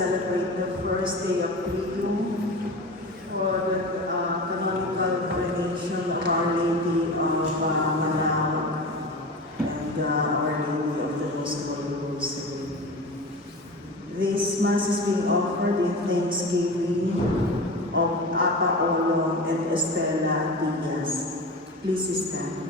celebrate the first day of Triduum for the canonical coronation of Our Lady of Manaoag and Our Lady of the Most Holy Rosary. This Mass is being offered in thanksgiving of Apa Olong and Estela Diaz. Please stand.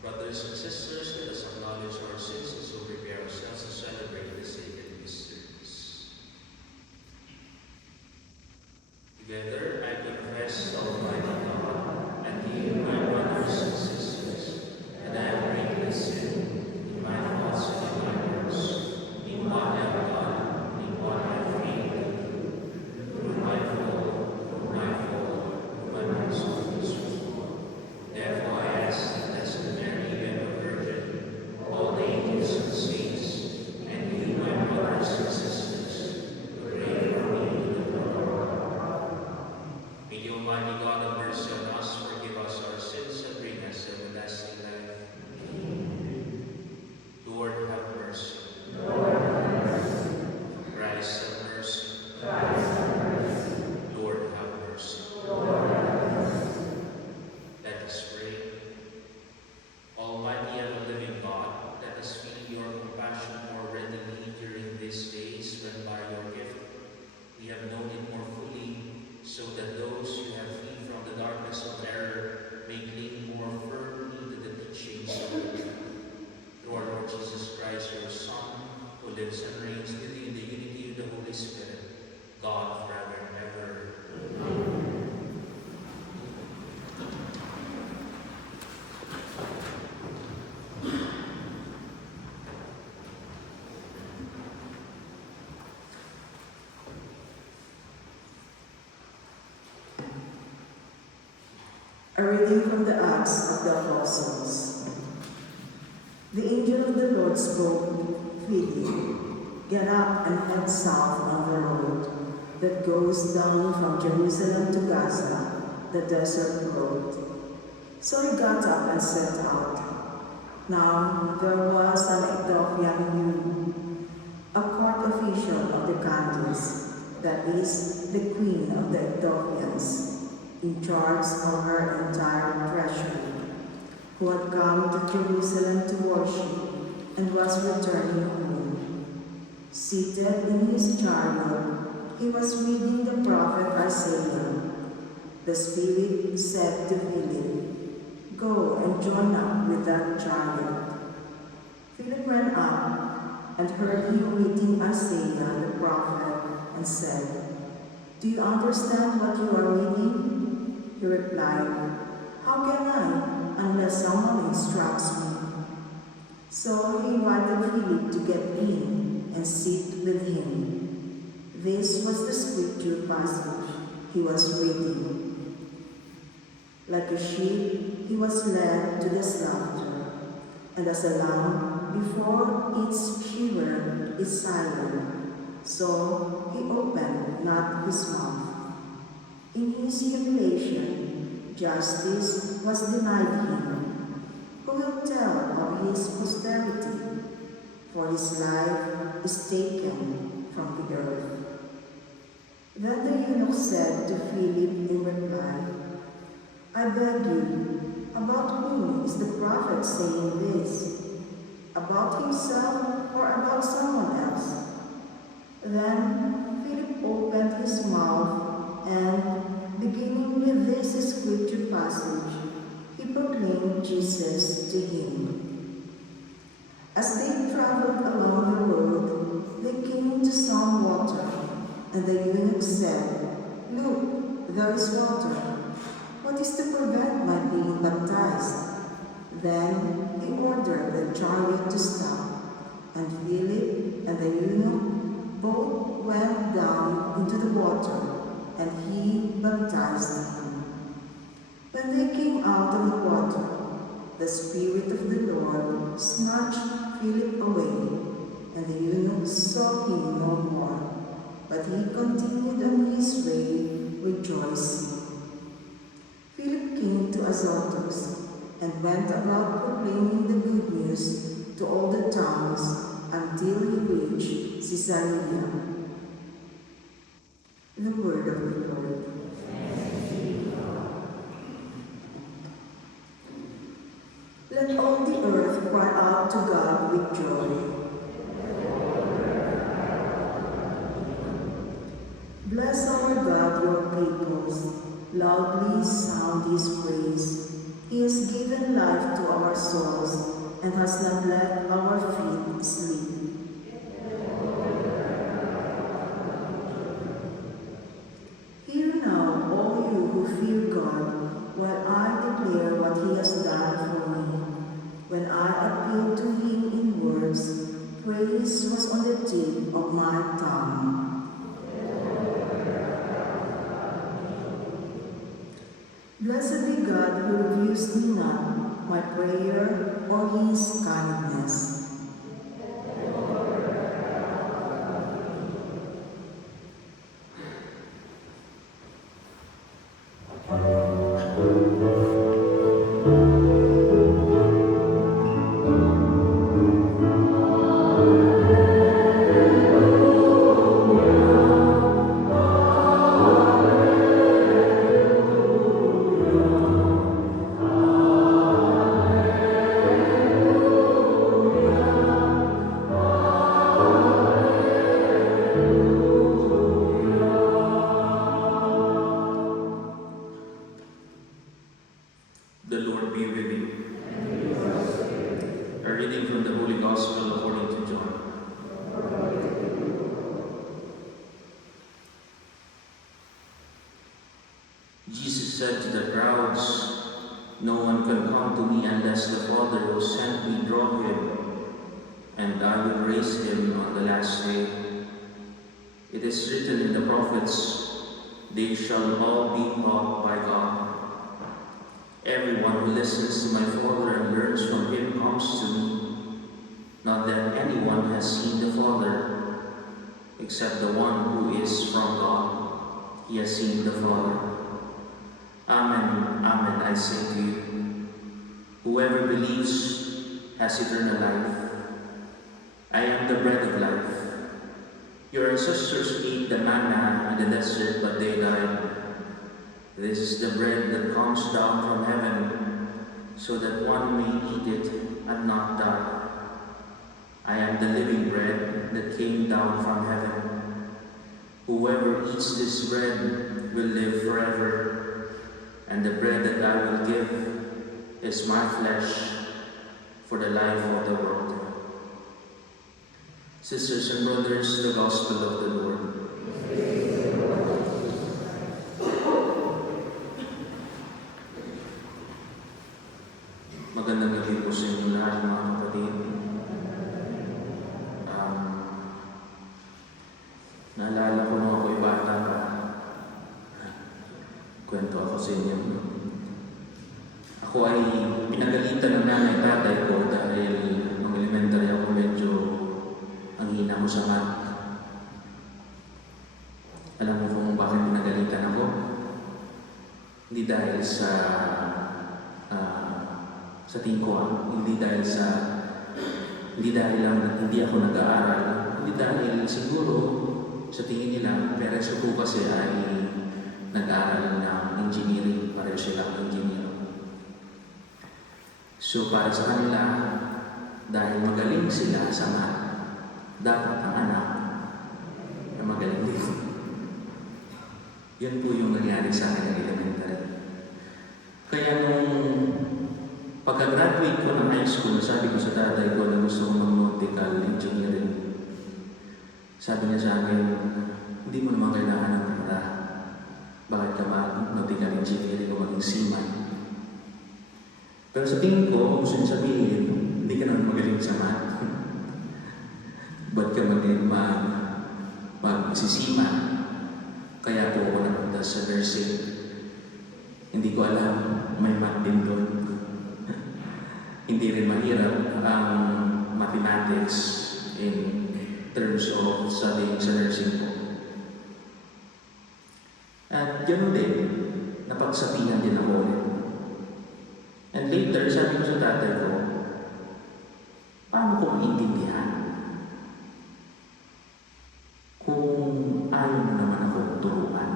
Brothers and sisters, let us acknowledge our sins and so prepare ourselves to celebrate the sacred mysteries. Together, I confess Almighty God and you, my brothers and sisters, that I have greatly sinned in my thoughts and in my words, in what I have done, in what I have failed to do, through my fault, through my unselfishness. Therefore, I ask that Blessed Mary, ever Virgin, all the angels and saints, and you, my brothers and sisters, pray for me in the Lord of God. May the Almighty God have mercy on us, forgive us our sins, and bring us to everlasting life. Lord, have mercy. Lord, have mercy. Christ, have mercy. Christ, have mercy. Lord, have mercy. Lord, have mercy. Let us pray. Almighty and living God, let us feel your compassion more readily during these days when by your gift we have known it more fully, so that those who have fled from the darkness of error may cling more firmly to the teachings of the truth. Through our Lord Jesus Christ, your Son, who lives and reigns with you in the unity of the Holy Spirit, God forever and ever. Amen. A reading from the Acts of the Apostles. The angel of the Lord spoke, Philip, get up and head south on the road that goes down from Jerusalem to Gaza, the desert road. So he got up and set out. Now there was an Ethiopian eunuch, a court official of the Candace, that is, the queen of the Ethiopians, in charge of her entire treasury, who had come to Jerusalem to worship and was returning home. Seated in his chariot, he was reading the prophet Isaiah. The Spirit said to Philip, "Go and join up with that chariot." Philip ran up and heard him reading Isaiah the prophet and said, "Do you understand what you are reading?" He replied, "How can I, unless someone instructs me?" So he invited Philip to get in and sit with him. This was the scripture passage he was reading. Like a sheep, he was led to the slaughter, and as a lamb before its shearer is silent, so he opened not his mouth. In his humiliation, justice was denied him. Who will tell of his posterity? For his life is taken from the earth. Then the eunuch said to Philip in reply, "I beg you, about whom is the prophet saying this? About himself or about someone else?" Then Philip opened his mouth and, beginning with this scripture passage, he proclaimed Jesus to him. As they traveled along the road, they came to some water, and the eunuch said, "Look, there is water. What is to prevent my being baptized?" Then he ordered the chariot to stop, and Philip and the eunuch both went down into the water, and he baptized him. When they came out of the water, the Spirit of the Lord snatched Philip away, and the eunuch saw him no more, but he continued on his way, rejoicing. Philip came to Azotus, and went about proclaiming the good news to all the towns until he reached Caesarea. The word of the Lord. Let all the earth cry out to God with joy. Bless our God, your peoples. Loudly sound his praise. He has given life to our souls and has not let our feet sleep. Hear now, all you who fear God, while I declare what he has done for me. When I appealed to him in words, praise was on the tip of my tongue. Blessed be God who refused me not my prayer or his kindness. The Lord be with you. A reading from the Holy Gospel according to John. Jesus said to the crowds, "No one can come to me unless the Father who sent me draw him, and I will raise him on the last day. It is written in the prophets, they shall all be taught by God. Everyone who listens to my Father and learns from him comes to me. Not that anyone has seen the Father, except the one who is from God. He has seen the Father. Amen, amen, I say to you, whoever believes has eternal life. I am the bread of life. Your ancestors ate the manna in the desert, but they died. This is the bread that comes down from heaven, so that one may eat it and not die. I am the living bread that came down from heaven. Whoever eats this bread will live forever, and the bread that I will give is my flesh for the life of the world. Sisters and brothers, the Gospel of the Lord. Magandang gabi po sa inyo lahat, mga kapatid. Naalala ko nung ako'y bata pa. Kwento ako sa inyo. Ako ay pinagalitan ng nanay tatay ko dahil nung elementary ako medyo ang hina ko sa math. Alam mo kung bakit pinagalitan ako? Hindi dahil sa tingin ko, hindi dahil lang hindi ako nag-aaral, hindi dahil siguro sa tingin nila, parents ko kasi ay nag-aaral ng engineering, pareho silang engineer. So para sa kanila, dahil magaling sila sa math, dapat ang anak na magaling din. Yan po yung nangyari sa akin ng elementary. Kaya nung pagka-graduate ko ng high school, sabi ko sa tatay ko na gusto ko mag-nautical engineering. Sabi niya sa akin, hindi mo naman kailangan ng pera. Bakit ka mag-nautical engineering o maging seaman? Pero sa tingin ko, gusto niya sabihin, hindi ka naman magaling sa math. Ba't ka mag-sisiman? Kaya po ako napunta sa nursing. Hindi ko alam, may math din doon. Hindi rin mahirap ang mathematics in terms of studying sa nursing po. At gano'n din, napagsabihan din ako ulit. And later, sabi ko sa tatay ko, paano ko maintindihan kung ayaw mo naman akong turuan?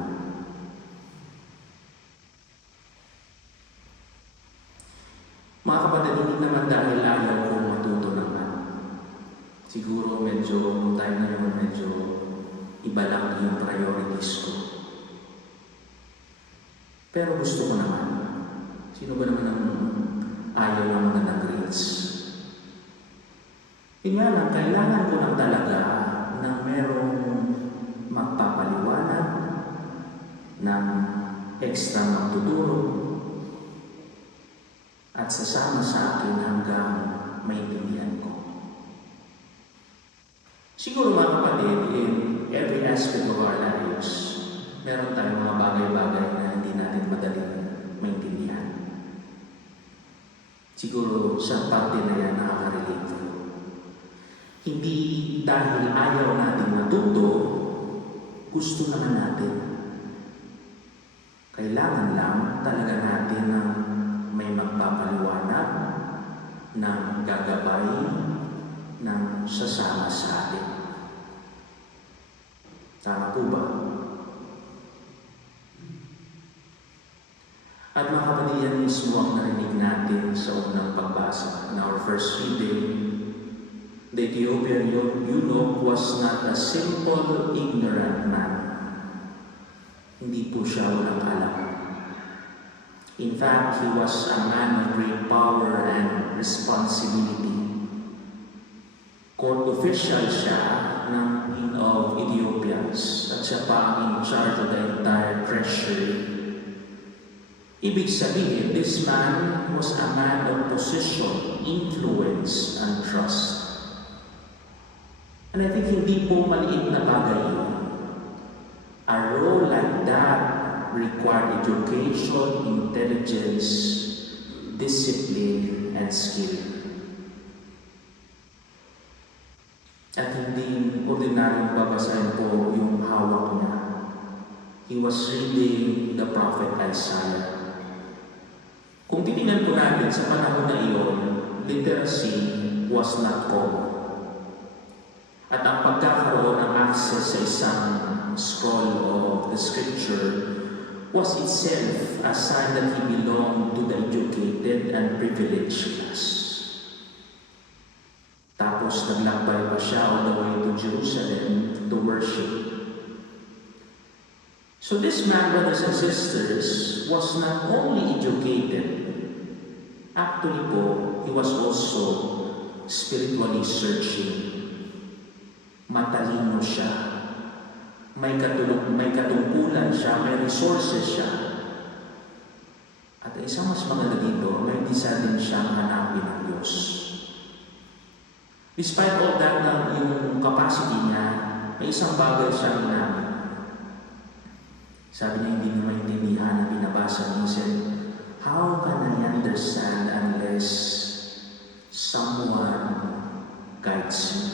Mga kapatid, hindi naman dahil ayaw kong matuto ng math. Siguro medyo, time na yun, medyo iba lang yung priorities ko. Pero gusto ko naman. Sino ba naman ang ayaw ng mga grades? Yun nga lang, kailangan ko lang talaga ng merong magpapaliwanag, ng extra magtuturo, at sasama sa akin hanggang maintindihan ko. Siguro mga kapatid, in every aspect of our lives, meron tayong mga bagay-bagay na hindi natin madaling maintindihan. Siguro sa parte na yan nakaka-relate. Hindi dahil ayaw natin matuto, gusto naman natin. Kailangan lang talaga natin ng may magpapaliwanag, ng gagabay, ng sasama sa atin. Tama po ba? At mga kapatid, yan mismo ang narinig natin sa unang pagbasa. In our first reading, the Ethiopian eunuch was not a simple, ignorant man. Hindi po siya walang alam. In fact, he was a man of great power and responsibility. Court official siya ng King of Ethiopians at siya pa ang in charge of the entire treasury. Ibig sabihin, this man was a man of position, influence, and trust. And I think hindi po maliit na bagay yun. A role like that required education, intelligence, discipline, and skill. At hindi ordinaryong babasahin po yung hawak niya. He was reading the prophet Isaiah. Kung titingnan po natin sa panahon na iyon, literacy was not common. At ang pagkakaroon ng access sa isang scroll of the scripture was itself a sign that he belonged to the educated and privileged class. Tapos naglakbay pa siya all the way to Jerusalem to worship. So this man, brothers and sisters, was not only educated, actually po, he was also spiritually searching. Matalino siya, may katungkulan siya, may resources siya. At isang mas maganda dito, may desire din siyang hanapin ng Diyos. Despite all that na yung capacity niya, may isang bagay siyang hinapin. Sabi niya, hindi niya maintindihan ang binabasa niya. He said, how can I understand unless someone guides me?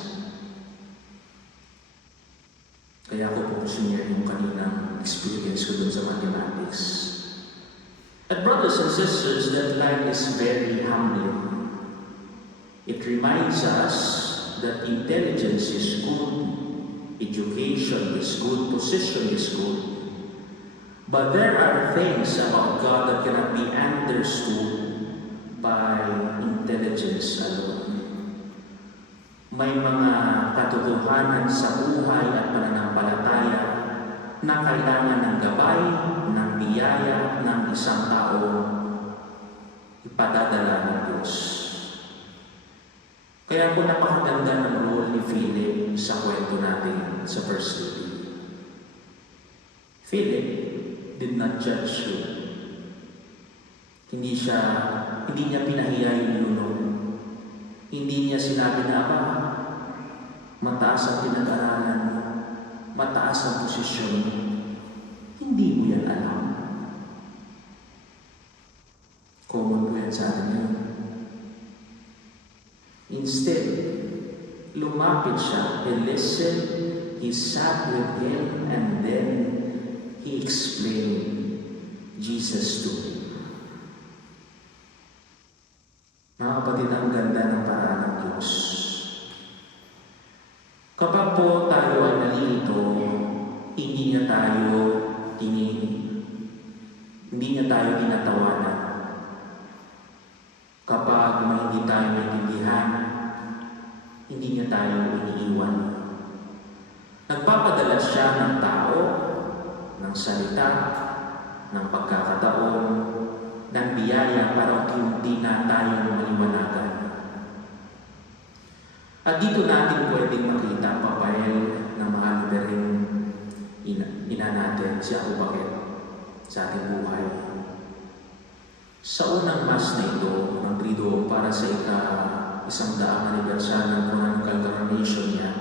Kaya ako po sinare yung kaninang experience ko dun sa mathematics. And brothers and sisters, that life is very humbling. It reminds us that intelligence is good, education is good, position is good. But there are things about God that cannot be understood by intelligence alone. May mga katotohanan sa buhay at pananampalataya na kailangan ng gabay, ng biyaya ng isang tao ipadadala ng Diyos. Kaya po napakaganda ng role ni Philip sa kwento natin sa First Lady. Philip did not judge you. Hindi niya pinahiya yung lunod. Hindi niya sinabi na, mataas ang pinag-aralan mo, mataas ang posisyon mo. Hindi mo yan alam. Common po yan sa atin yun. Instead, lumapit siya, he listened, he sat with him, and then he explained Jesus to him. Mga kapatid, ang ganda ng paraan ng Diyos. Kapag po tayo ay nalilito, hindi niya tayo tinatawanan. Kapag may hindi tayo maintindihan, hindi niya tayo iniiwan. Nagpapadala siya ng tao, ng salita, ng pagkakataon, ng biyaya para unti-unti na tayong maliwanagan. At dito natin pwedeng makita ang papel ng mahal na rin ina natin, si Abu Bakr, sa ating buhay. Sa unang Mass na ito, ng Triduum para sa ika-100 anibersaryo ng canonical coronation niya,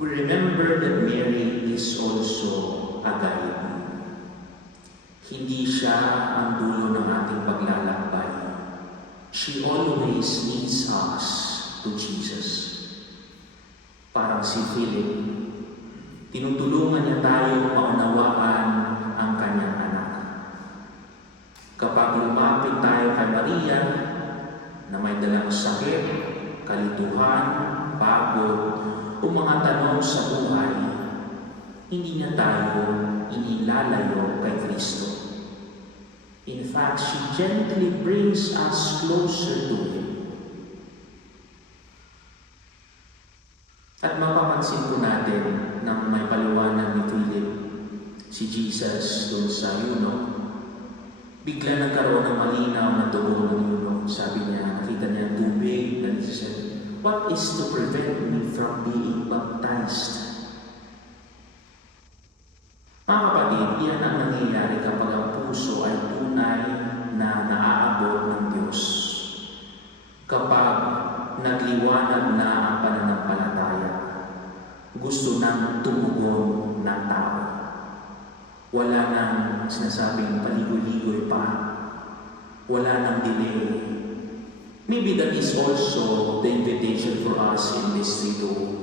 we remember that Mary is also a guide. Hindi siya ang dulo ng ating paglalakbay. She always leads us to Jesus. Parang si Philip, tinutulungan niya tayo maunawaan ang kanyang anak. Kapag lumapit tayo kay Maria, na may dalang sakit, kalituhan, pagod, o mga tanong sa buhay, hindi niya tayo inilalayo kay Kristo. In fact, she gently brings us closer to Him. At mapapansin po natin na may paliwanag ni Philip, si Jesus doon sa eunuch. Bigla nagkaroon ng malinaw na dugo ng eunuch. Sabi niya, nakita niya tubig, and he said, what is to prevent me from being baptized? Mga kapatid, iyan ang nangyayari kapag ang puso ay tunay na naaabot ng Diyos. Kapag nagliwanag na ang pananampalataya, gusto nang tumugon ng tao. Wala nang sinasabing paligoy-ligoy pa. Wala nang delay. Maybe that is also the invitation for us in this Triduum.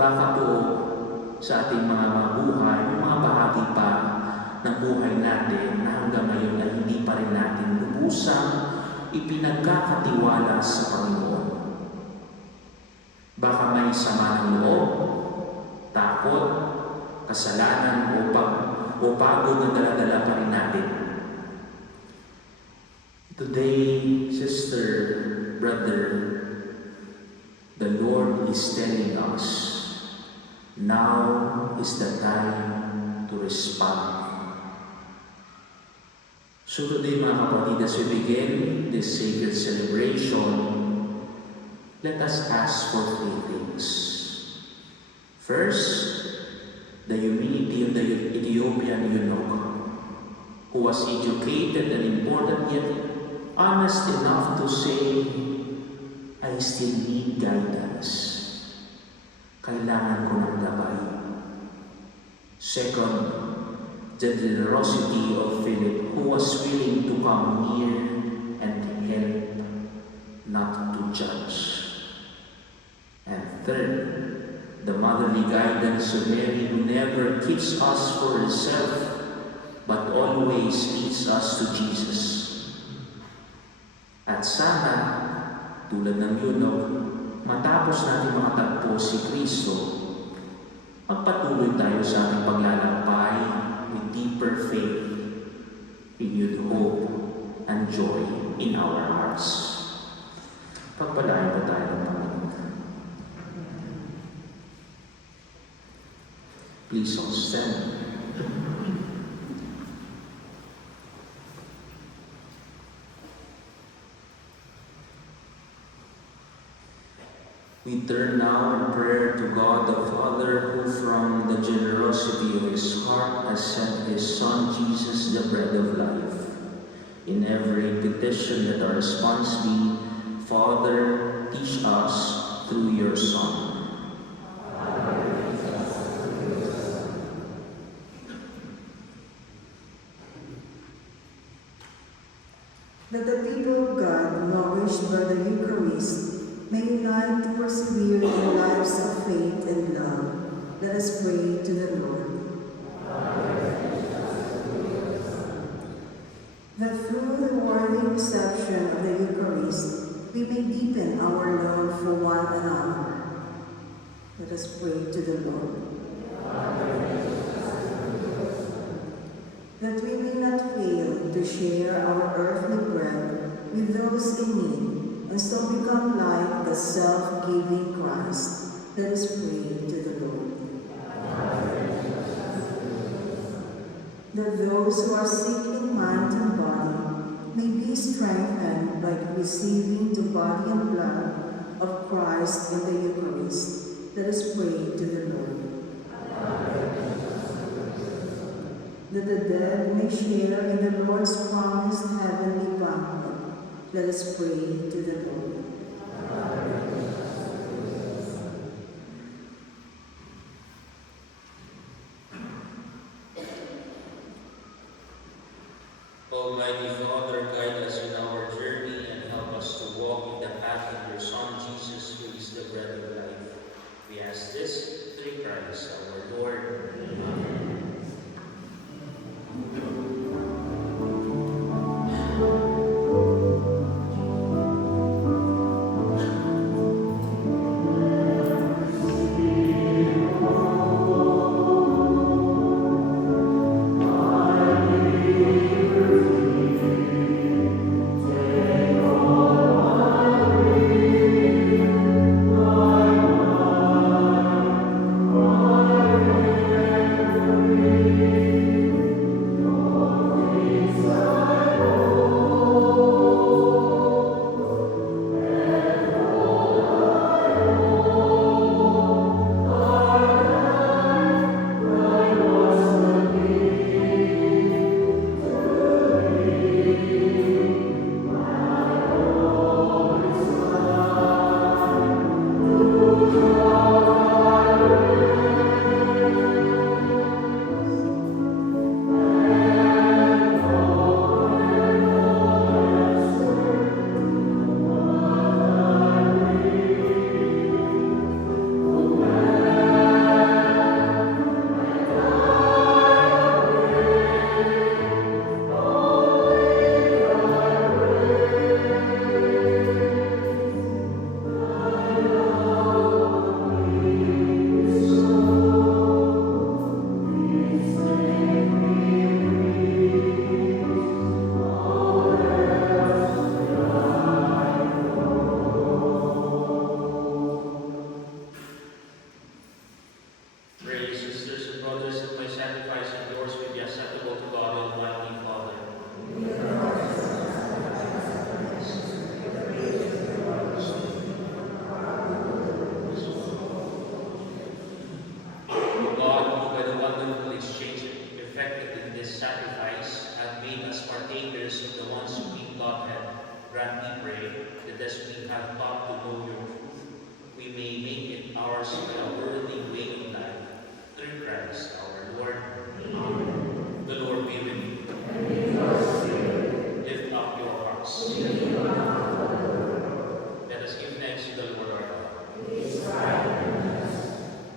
Baka po sa ating mga buhay, may mga bahagi pa ng buhay natin na hanggang ngayon ay hindi pa rin natin lubusang ipinagkakatiwala sa Panginoon. Baka may sama ng loob, takot, kasalanan o pagod na dala-dala pa rin natin. Today, sister, brother, the Lord is telling us, now is the time to respond. So today, mga kapatid, as we begin this sacred celebration, let us ask for three things. First, the humility of the Ethiopian eunuch, who was educated and important yet honest enough to say, I still need guidance. Kailangan ko ng gabay. Second, the generosity of Philip, who was willing to come near and help, not to judge. And third, the motherly guidance of Mary, who never keeps us for herself, but always leads us to Jesus. At sana, tulad ng eunuch, matapos natin makatagpo si Kristo, magpatuloy tayo sa ating paglalakbay with deeper faith, renewed hope, and joy in our hearts. Pagpalain po tayo ng Panginoon. Please all stand. We turn now in prayer to God the Father, who from the generosity of His heart has sent His Son Jesus, the bread of life. In every petition let our response be, Father, teach us through your Son. That the people of God, nourished by the Eucharist, may unite to persevere in lives of faith and love. Let us pray to the Lord. That through the worthy reception of the Eucharist, we may deepen our love for one another. Let us pray to the Lord. That we may not fail to share our earthly bread with those in need, and so become like the self-giving Christ. Let us pray to the Lord. That those who are sick in mind and body may be strengthened by receiving the body and blood of Christ in the Eucharist. Let us pray to the Lord. That the dead may share in the Lord's promised heavenly banquet. Let us pray to the Lord. Almighty Father, guide us in our journey and help us to walk in the path of your Son, Jesus, who is the bread of life. We ask this through Christ our Lord. Amen. Amen. we may make it ours by a worthy way of life. Through Christ our Lord. Amen. The Lord be with you. Lift up your hearts. Let us give thanks to the Lord our God.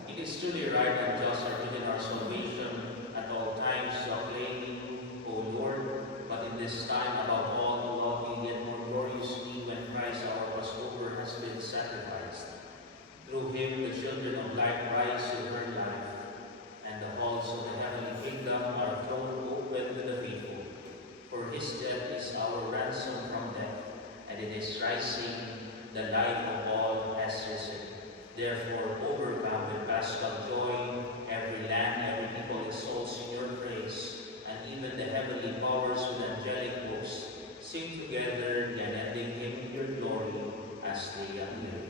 It is truly right and just and within our salvation at all times to acclaim you, O Lord, but in this time above all to love you yet more gloriously when Christ our Passover has been sacrificed. Through him the children of light rise to eternal life, and the halls of the heavenly kingdom are thrown open to the faithful. For his death is our ransom from death, and in his rising the life of all has risen. Therefore, overcome with paschal joy, every land, every people exalts in your praise, and even the heavenly powers with angelic hosts sing together the unending hymn of your glory as they acclaim.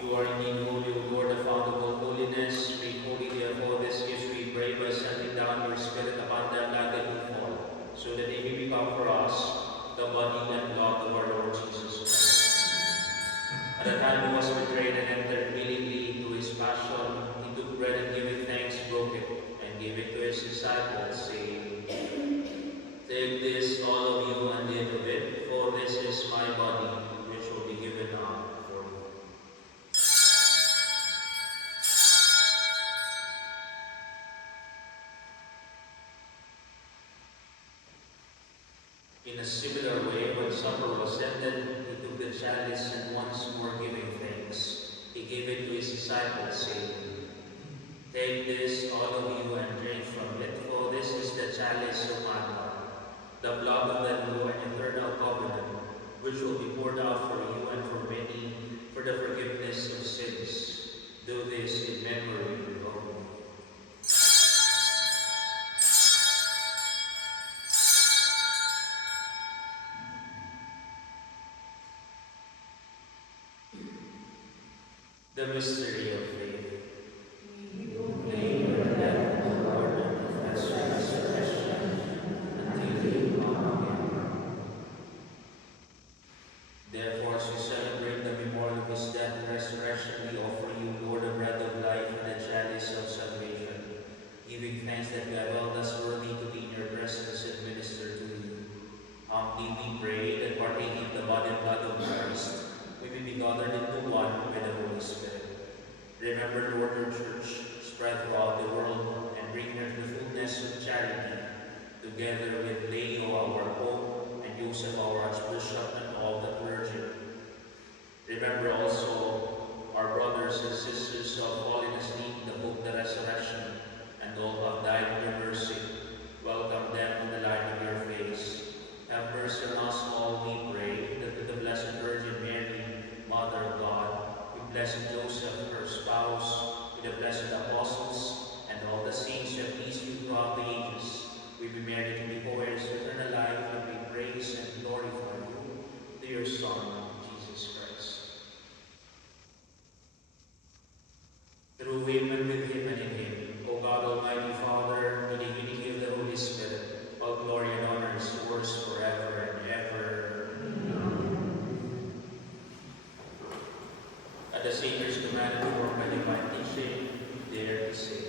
You are indeed holy, O Lord, the fount of all holiness. Make holy therefore this gift we pray by sending down your Spirit upon them like the dewfall, so that they may become for us the body and blood of our Lord Jesus Christ. At the time he was betrayed and entered willingly into his passion, he took bread and giving thanks, broke it, and gave it to his disciples, saying, Take this, all of you, and eat of it, for this is my body, which will be given up for you. In a similar way, when supper was ended, he took the chalice and once more giving thanks, he gave it to his disciples, saying, Take this, all of you, and drink from it, for this is the chalice of my blood, the blood of the new and eternal covenant, which will be poured out for you and for many for the forgiveness of sins. Do this in memory of me. The mystery of faith. We believe in death, O Lord, and confess your resurrection until you come again. Therefore, as we celebrate the memorial of his death and resurrection, we offer you, Lord, the bread of life and the chalice of salvation, giving thanks that you have held us worthy to be in your presence and minister to you. Humbly we pray that partaking of the body and blood of Christ, we may be gathered into one by the Holy Spirit. Remember, Lord, your church, spread throughout the world, and bring her to the fullness of charity, together with Leo, our Pope, and Joseph, our Archbishop, and all the clergy. Remember also our brothers and sisters who have fallen asleep in the hope of the resurrection, and all who have died in your mercy. Welcome them to the light of your face. Have mercy on us all, we pray, that with the Blessed Virgin Mary, Mother of God, with Blessed Joseph, her spouse, with the blessed apostles, and all the saints who have pleased you throughout the ages, we be merited to be co-heirs to eternal life, and we praise and glorify you through your Son, Jesus Christ. Through him and with him and in him, O God, Almighty Father, in the unity of the Holy Spirit, all glory and honor is yours forever and ever. At the Savior's command, we work by divine teaching, dare to say.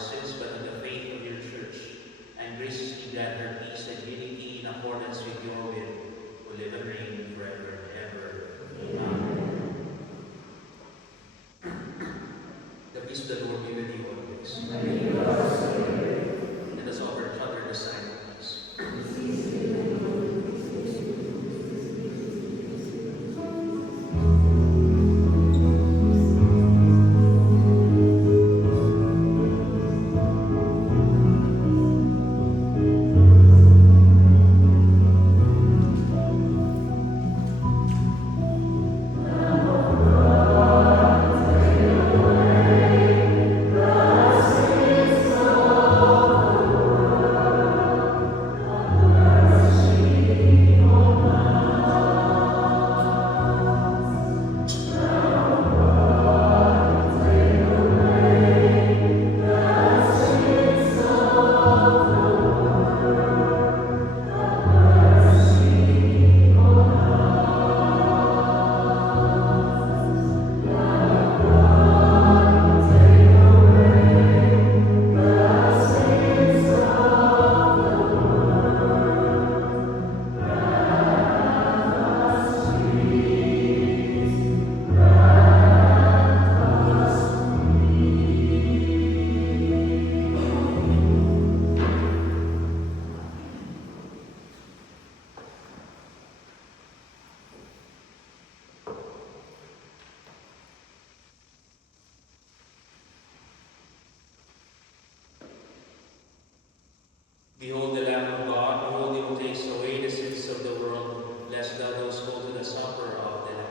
sins, but on the faith of your church, and graciously grant her peace and unity in accordance with your will, who live and reign forever and ever. Amen. The peace of the Lord be with you always. Let us offer each other the sign of peace. Behold the Lamb of God, behold him who takes away the sins of the world. Blessed are those called to the supper of the Lamb.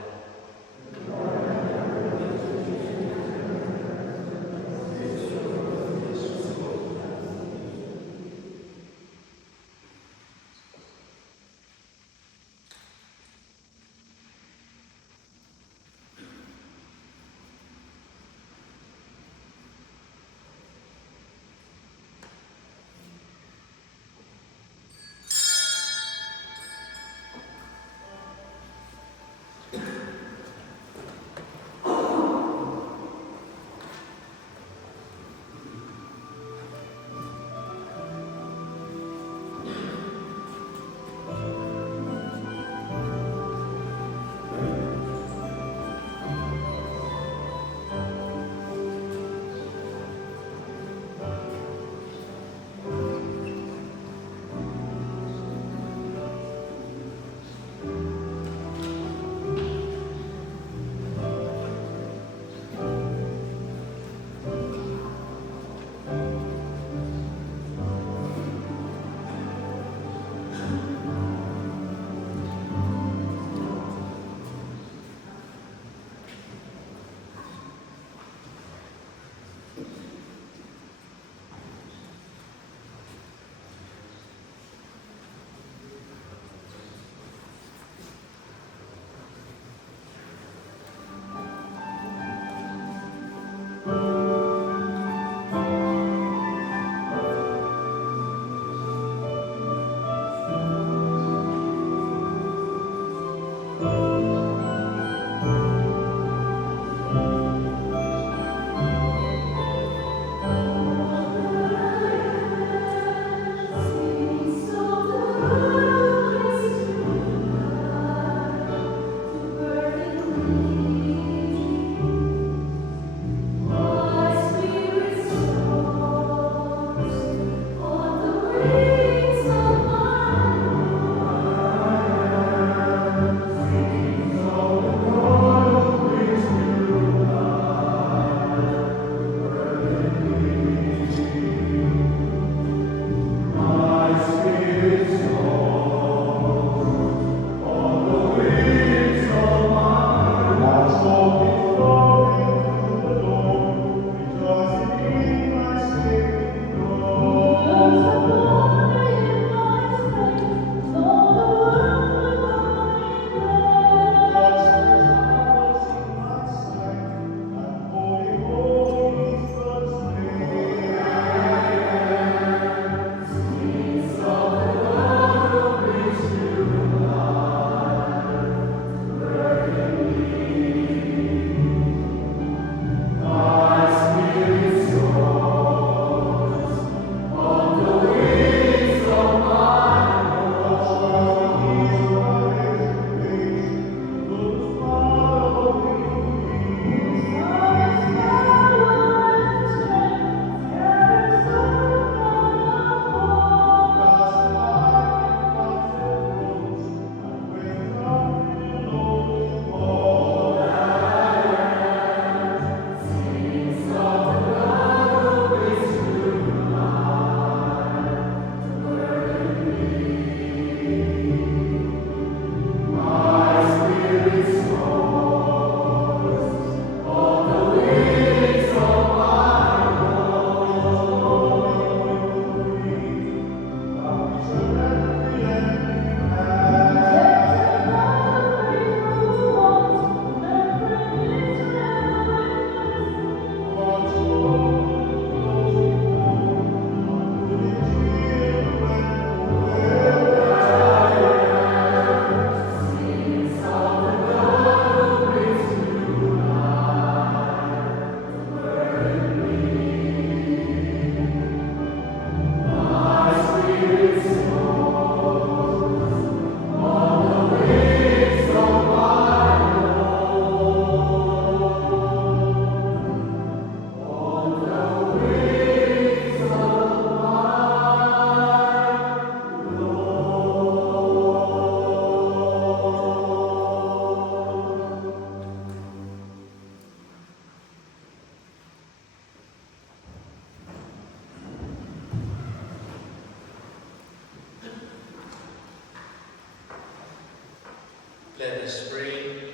Let us pray.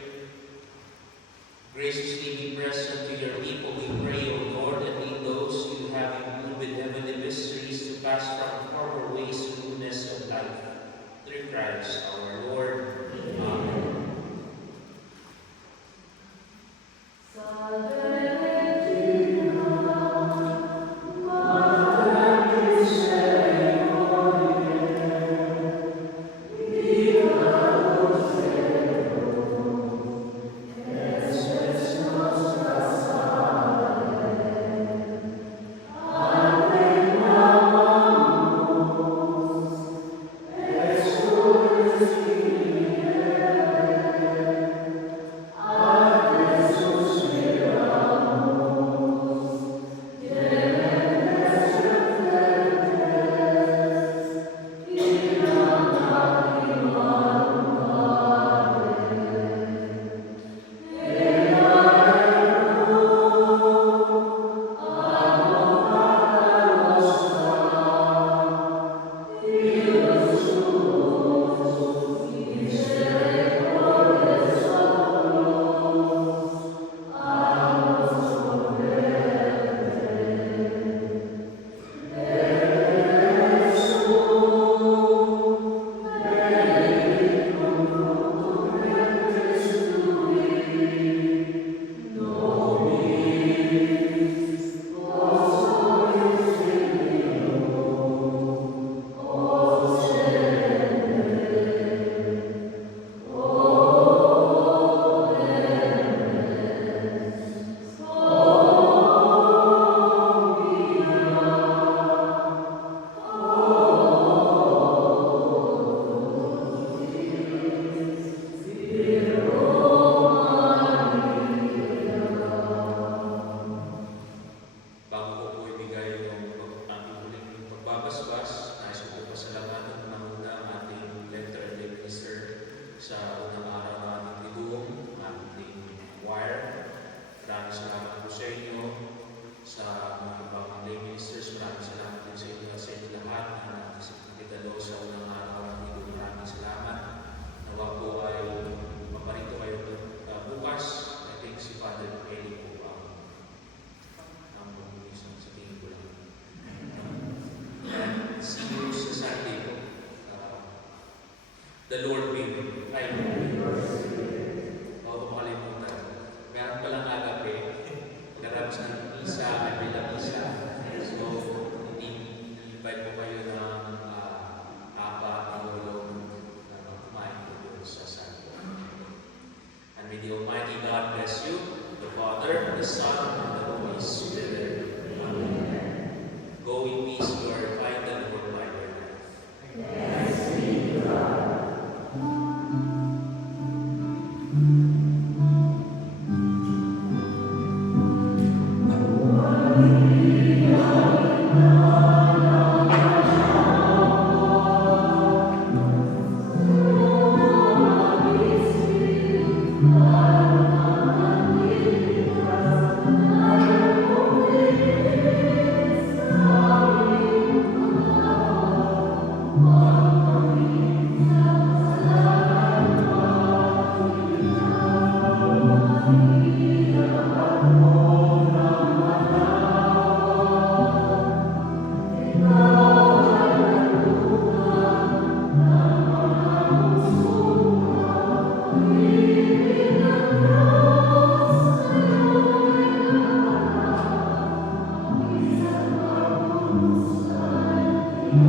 Graciously be present to your people, we pray, O Lord, and lead those you have imbued with heavenly mysteries to pass from former ways to newness of life. Through Christ our Lord. Amen. The Lord be with you. Ay, huwag mo kalimutan. Meron palang agape. Garap sa isa, ay bilang isa. So, invite mo kayo ng apat o lolo na kumain ko doon sa Santo. And may the Almighty God bless you, the Father, the Son, and the Holy Spirit. Amen. Go in peace, glorify the Lord by your life. Thanks be to God.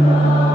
God.